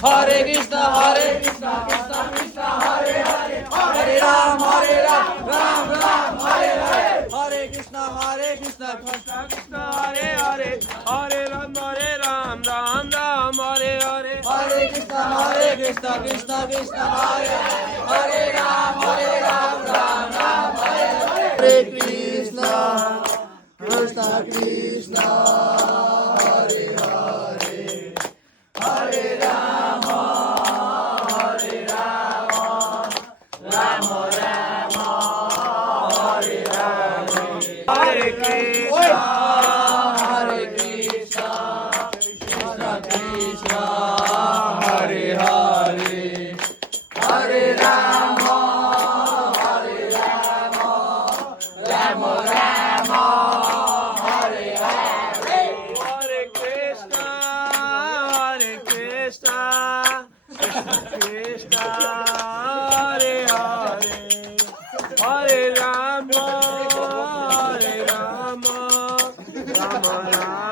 Hare Krishna, Krishna Krishna, Hare Hare, Hare Ram, Ram Ram, Hare Hare. Hare Krishna, Krishna Krishna, Hare Hare, Hare Ram, Ram Ram, Hare Hare. Hare Krishna, Krishna Krishna, Hare Hare, Hare Ram, Ram Ram, Hare Hare. Hare Krishna, Krishna Krishna, Hare Hare, Hare Ram, Ram Ram, Hare Hare. Hare Krishna, Krishna Krishna, Hare Hare, Hare Ram, Ram Ram, Hare Hare. Hare Krishna, Krishna Krishna, Hare Hare, Hare Ram, Ram Ram.